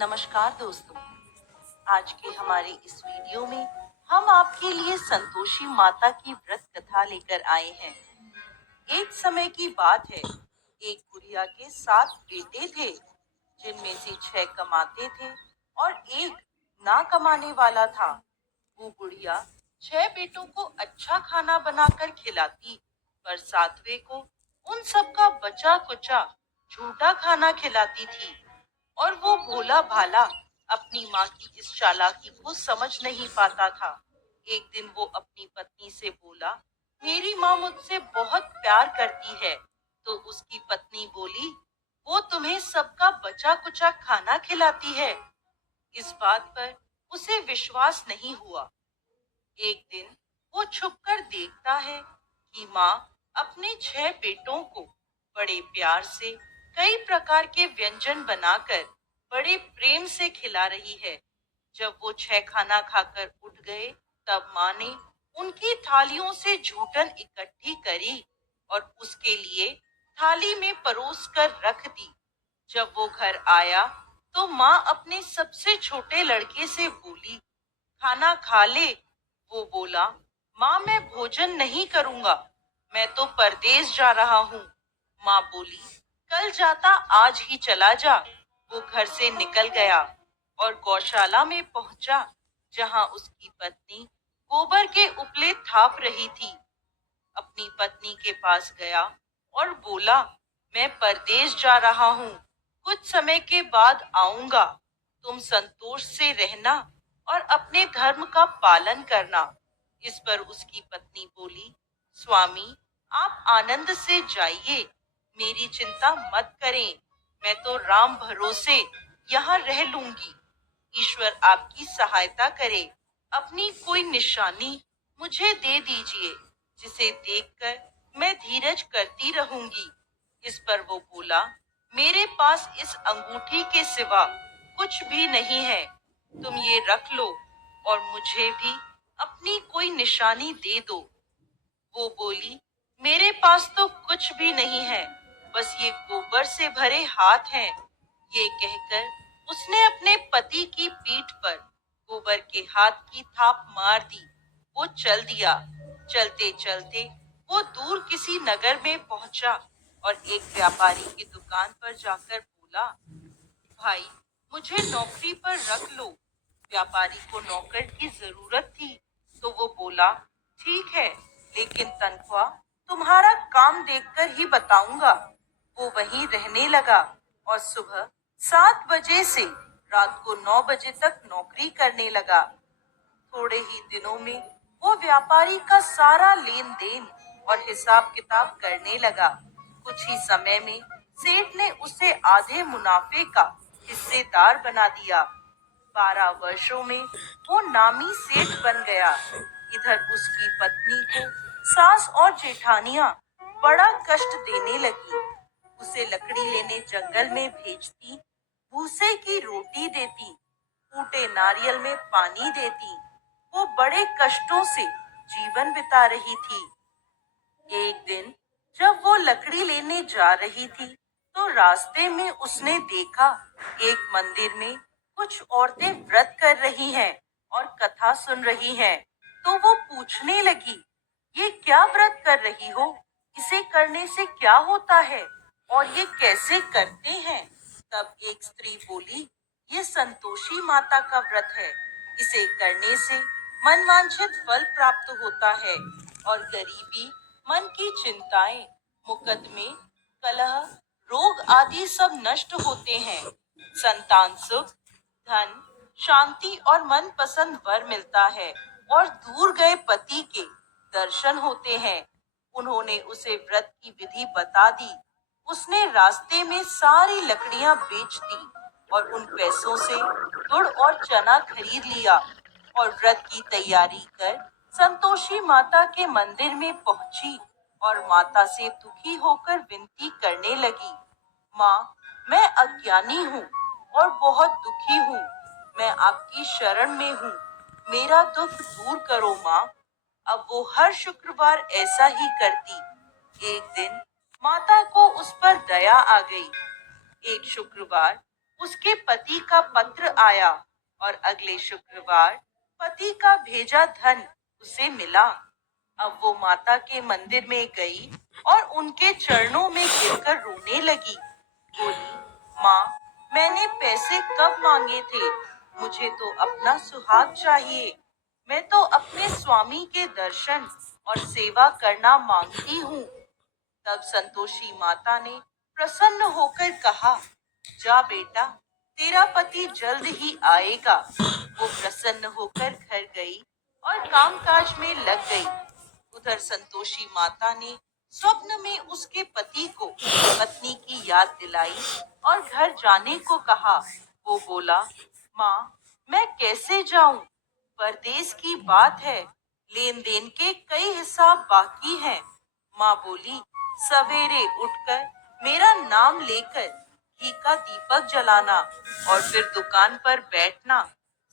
नमस्कार दोस्तों। आज के हमारे इस वीडियो में हम आपके लिए संतोषी माता की व्रत कथा लेकर आए हैं। एक समय की बात है, एक बुढ़िया के 7 बेटे थे, जिनमें से 6 कमाते थे और एक ना कमाने वाला था। वो बुढ़िया 6 बेटों को अच्छा खाना बनाकर खिलाती, पर 7वें को उन सबका बचा कुचा झूठा खाना खिलाती थी। और वो भोला भाला अपनी माँ की इस चालाकी को समझ नहीं पाता था। एक दिन वो अपनी पत्नी से बोला, मेरी माँ मुझसे बहुत प्यार करती है। तो उसकी पत्नी बोली, वो तुम्हें सबका बचा कुचा खाना खिलाती है। इस बात पर उसे विश्वास नहीं हुआ। एक दिन वो छुपकर देखता है कि माँ अपने 6 बेटों को बड़े प्यार से कई प्रकार के व्यंजन बनाकर बड़े प्रेम से खिला रही है। जब वो 6 खाना खाकर उठ गए, तब माँ ने उनकी थालियों से जूठन इकट्ठी करी और उसके लिए थाली में परोस कर रख दी। जब वो घर आया, तो माँ अपने सबसे छोटे लड़के से बोली, खाना खा ले। वो बोला, माँ मैं भोजन नहीं करूंगा, मैं तो परदेस जा रहा हूँ। माँ बोली, कल जाता आज ही चला जा। वो घर से निकल गया और गौशाला में पहुंचा, जहाँ उसकी पत्नी गोबर के उपले थाप रही थी। अपनी पत्नी के पास गया और बोला, मैं परदेस जा रहा हूँ, कुछ समय के बाद आऊंगा। तुम संतोष से रहना और अपने धर्म का पालन करना। इस पर उसकी पत्नी बोली, स्वामी आप आनंद से जाइए, मेरी चिंता मत करें, मैं तो राम भरोसे यहाँ रह लूंगी। ईश्वर आपकी सहायता करे। अपनी कोई निशानी मुझे दे दीजिए, जिसे देखकर मैं धीरज करती रहूंगी। इस पर वो बोला, मेरे पास इस अंगूठी के सिवा कुछ भी नहीं है, तुम ये रख लो और मुझे भी अपनी कोई निशानी दे दो। वो बोली, मेरे पास तो कुछ भी नहीं है, बस ये गोबर से भरे हाथ हैं। ये कहकर उसने अपने पति की पीठ पर गोबर के हाथ की थाप मार दी। वो चल दिया। चलते चलते वो दूर किसी नगर में पहुंचा और एक व्यापारी की दुकान पर जाकर बोला, भाई मुझे नौकरी पर रख लो। व्यापारी को नौकर की जरूरत थी, तो वो बोला, ठीक है, लेकिन तनख्वाह तुम्हारा काम देखकर ही बताऊंगा। वो वहीं रहने लगा और सुबह 7 बजे से रात को 9 बजे तक नौकरी करने लगा। थोड़े ही दिनों में वो व्यापारी का सारा लेन देन और हिसाब किताब करने लगा। कुछ ही समय में सेठ ने उसे आधे मुनाफे का हिस्सेदार बना दिया। 12 वर्षों में वो नामी सेठ बन गया। इधर उसकी पत्नी को सास और जेठानियां बड़ा कष्ट देने लगी। उसे लकड़ी लेने जंगल में भेजती, भूसे की रोटी देती, फूटे नारियल में पानी देती। वो बड़े कष्टों से जीवन बिता रही थी। एक दिन जब वो लकड़ी लेने जा रही थी, तो रास्ते में उसने देखा एक मंदिर में कुछ औरतें व्रत कर रही हैं और कथा सुन रही हैं। तो वो पूछने लगी, ये क्या व्रत कर रही हो? इसे करने से क्या होता है और ये कैसे करते हैं? तब एक स्त्री बोली, ये संतोषी माता का व्रत है। इसे करने से मनवांछित फल प्राप्त होता है और गरीबी, मन की चिंताएं, मुकदमे, कलह, रोग आदि सब नष्ट होते हैं। संतान सुख, धन, शांति और मन पसंद वर मिलता है और दूर गए पति के दर्शन होते हैं। उन्होंने उसे व्रत की विधि बता दी। उसने रास्ते में सारी लकड़ियां बेच दी और उन पैसों से गुड़ और चना खरीद लिया और व्रत की तैयारी कर संतोषी माता के मंदिर में पहुंची और माता से दुखी होकर विनती करने लगी, माँ मैं अज्ञानी हूँ और बहुत दुखी हूँ, मैं आपकी शरण में हूँ, मेरा दुख दूर करो माँ। अब वो हर शुक्रवार ऐसा ही करती। एक दिन माता को उस पर दया आ गई। एक शुक्रवार उसके पति का पत्र आया और अगले शुक्रवार पति का भेजा धन उसे मिला। अब वो माता के मंदिर में गई और उनके चरणों में गिरकर रोने लगी। बोली, माँ, मैंने पैसे कब मांगे थे? मुझे तो अपना सुहाग चाहिए। मैं तो अपने स्वामी के दर्शन और सेवा करना मांगती हूँ। तब संतोषी माता ने प्रसन्न होकर कहा, जा बेटा, तेरा पति जल्द ही आएगा। वो प्रसन्न होकर घर गई और कामकाज में लग गई। उधर संतोषी माता ने स्वप्न में उसके पति को पत्नी की याद दिलाई और घर जाने को कहा। वो बोला, माँ, मैं कैसे जाऊं? परदेश की बात है, लेन देन के कई हिसाब बाकी हैं। माँ बोली, सवेरे उठकर मेरा नाम लेकर घी का दीपक जलाना और फिर दुकान पर बैठना।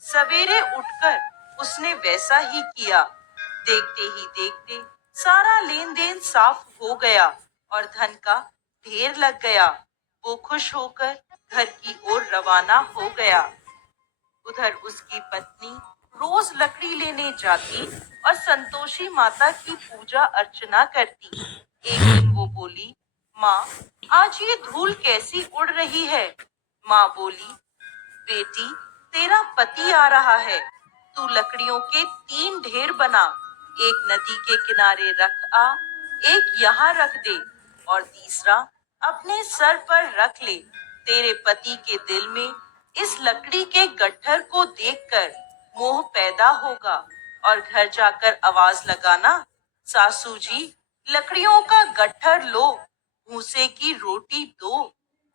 सवेरे उठकर उसने वैसा ही किया। देखते ही देखते सारा लेन देन साफ हो गया और धन का ढेर लग गया। वो खुश होकर घर की ओर रवाना हो गया। उधर उसकी पत्नी रोज लकड़ी लेने जाती और संतोषी माता की पूजा अर्चना करती। एक दिन वो बोली, माँ, आज ये धूल कैसी उड़ रही है? माँ बोली, बेटी, तेरा पति आ रहा है। तू लकड़ियों के 3 ढेर बना, एक नदी के किनारे रख आ, एक यहाँ रख दे और तीसरा अपने सर पर रख ले। तेरे पति के दिल में इस लकड़ी के गट्ठर को देखकर मोह पैदा होगा और घर जाकर आवाज लगाना, सासू जी, लकड़ियों का गट्ठर लो, भूसे की रोटी दो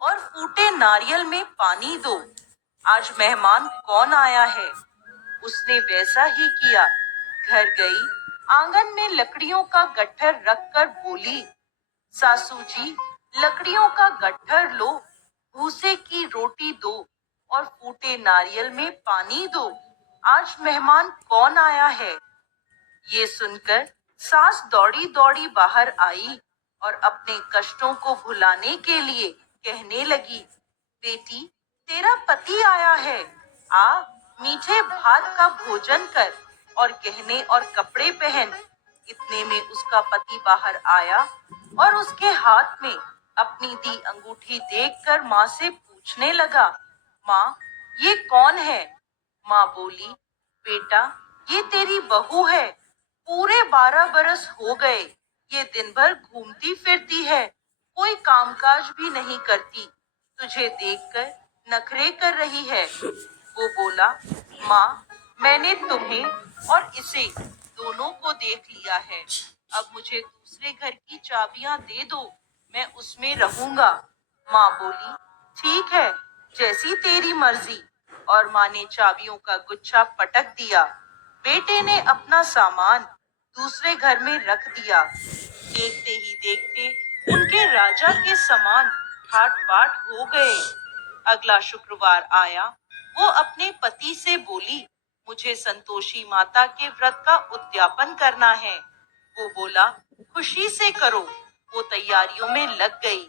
और फूटे नारियल में पानी दो। आज मेहमान कौन आया है? उसने वैसा ही किया। घर गई, आंगन में लकड़ियों का गट्ठर रखकर बोली, सासू जी, लकड़ियों का गट्ठर लो, भूसे की रोटी दो और फूटे नारियल में पानी दो। आज मेहमान कौन आया है? ये सुनकर सास दौड़ी दौड़ी बाहर आई और अपने कष्टों को भुलाने के लिए कहने लगी, बेटी, तेरा पति आया है। आ, मीठे भात का भोजन कर और गहने और कपड़े पहन। इतने में उसका पति बाहर आया और उसके हाथ में अपनी दी अंगूठी देखकर माँ से पूछने लगा, माँ, ये कौन है? माँ बोली, बेटा, ये तेरी बहू है। पूरे 12 बरस हो गए ये दिन भर घूमती फिरती है, कोई कामकाज भी नहीं करती। तुझे देखकर नखरे कर रही है। वो बोला, माँ, मैंने तुम्हें और इसे दोनों को देख लिया है। अब मुझे दूसरे घर की चाबियां दे दो, मैं उसमें रहूंगा। माँ बोली, ठीक है, जैसी तेरी मर्जी। और माँ ने चाबियों का गुच्छा पटक दिया। बेटे ने अपना सामान दूसरे घर में रख दिया। देखते ही देखते उनके राजा के समान ठाट बाट हो गए। अगला शुक्रवार आया। वो अपने पति से बोली, मुझे संतोषी माता के व्रत का उद्यापन करना है। वो बोला, खुशी से करो। वो तैयारियों में लग गई।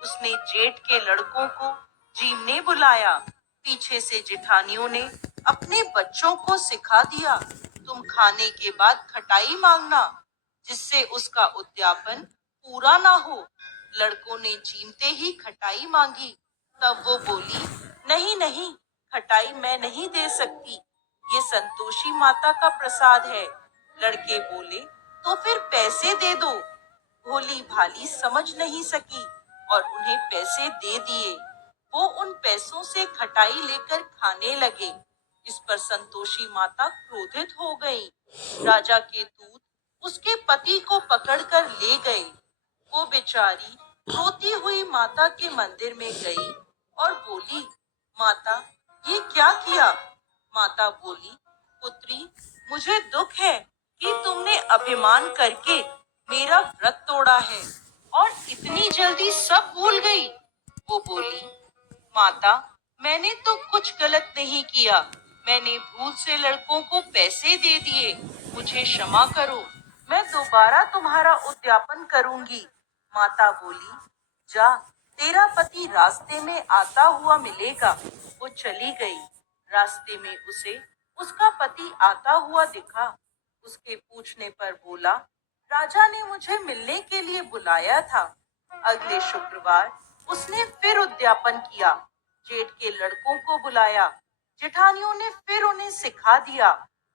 उसने जेठ के लड़कों को जीमने बुलाया। पीछे से जिठानियों ने अपने बच्चों को सिखा दिया, तुम खाने के बाद खटाई मांगना, जिससे उसका उद्यापन पूरा ना हो। लड़कों ने जीमते ही खटाई मांगी। तब वो बोली, नहीं नहीं, खटाई मैं नहीं दे सकती, ये संतोषी माता का प्रसाद है। लड़के बोले, तो फिर पैसे दे दो। भोली भाली समझ नहीं सकी और उन्हें पैसे दे दिए। वो उन पैसों से खटाई लेकर खाने लगे। इस पर संतोषी माता क्रोधित हो गई। राजा के दूत उसके पति को पकड़कर ले गए। वो बेचारी रोती हुई माता के मंदिर में गई और बोली, माता, ये क्या किया? माता बोली, पुत्री, मुझे दुख है कि तुमने अभिमान करके मेरा व्रत तोड़ा है और इतनी जल्दी सब भूल गई। वो बोली, माता, मैंने तो कुछ गलत नहीं किया। मैंने भूल से लड़कों को पैसे दे दिए। मुझे क्षमा करो, मैं दोबारा तुम्हारा उद्यापन करूंगी। माता बोली, जा, तेरा पति रास्ते में आता हुआ मिलेगा। वो चली गई। रास्ते में उसे उसका पति आता हुआ दिखा। उसके पूछने पर बोला, राजा ने मुझे मिलने के लिए बुलाया था। अगले शुक्रवार उसने फिर उद्यापन किया। जेठ के लड़कों को बुलाया। जेठानियों ने फिर उन्हें सिखा दिया।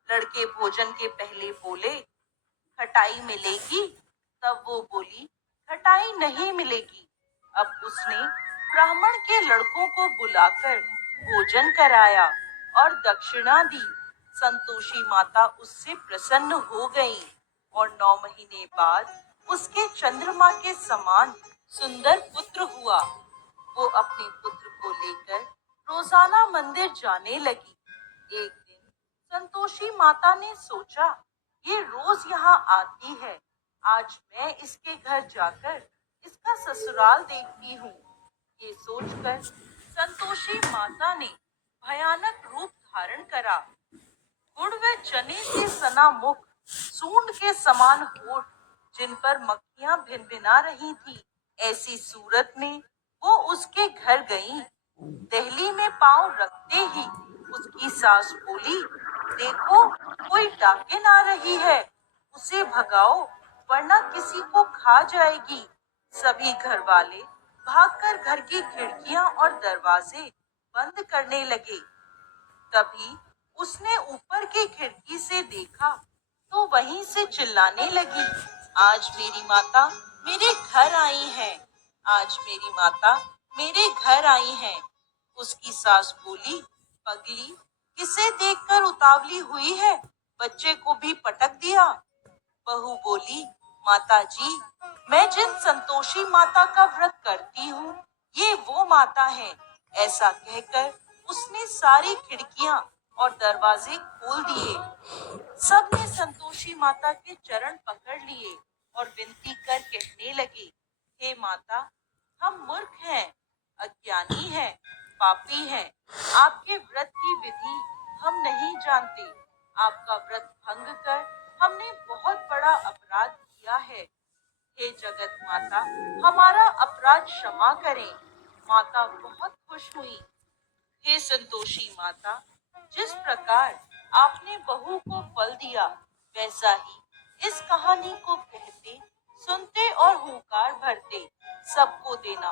लड़के भोजन के पहले बोले, खटाई मिलेगी। तब वो बोली, खटाई नहीं मिलेगी। अब उसने ब्राह्मण के लड़कों को बुलाकर भोजन कराया और दक्षिणा दी। संतोषी माता उससे प्रसन्न हो गई और 9 महीने बाद उसके चंद्रमा के समान सुंदर पुत्र हुआ। वो अपने पुत्र को लेकर रोजाना मंदिर जाने लगी। एक दिन संतोषी माता ने सोचा, ये रोज यहाँ आती है, आज मैं इसके घर जाकर इसका ससुराल देखती हूँ। ये सोचकर संतोषी माता ने भयानक रूप धारण करा। गुड़ व चने से सना मुख, सूंड के समान होठ, जिन पर मक्खियां भिनभिना रही थी। ऐसी सूरत में वो उसके घर गईं। दहली में पांव रखते ही उसकी सास बोली, देखो कोई डाकिन आ रही है, उसे भगाओ वरना किसी को खा जाएगी। सभी घर वाले भागकर घर की खिड़कियां और दरवाजे बंद करने लगे। तभी उसने ऊपर की खिड़की से देखा तो वहीं से चिल्लाने लगी, आज मेरी माता मेरे घर आई है। आज मेरी माता मेरे घर आई है। उसकी सास बोली, पगली किसे देखकर उतावली हुई है, बच्चे को भी पटक दिया। बहू बोली, माता जी, मैं जिन संतोषी माता का व्रत करती हूँ, ये वो माता है। ऐसा कहकर उसने सारी खिड़कियां और दरवाजे खोल दिए। सबने संतोषी माता के चरण पकड़ लिए और विनती कर कहने लगे, हे माता, हम मूर्ख हैं, अज्ञानी हैं, पापी हैं। आपके व्रत की विधि हम नहीं जानते। आपका व्रत भंग कर हमने बहुत बड़ा अपराध किया है। हे जगत माता, हमारा अपराध क्षमा करें। माता बहुत खुश हुई। हे संतोषी माता, जिस प्रकार आपने बहू को फल दिया, वैसा ही इस कहानी को कहते, सुनते और हुंकार भरते सबको देना।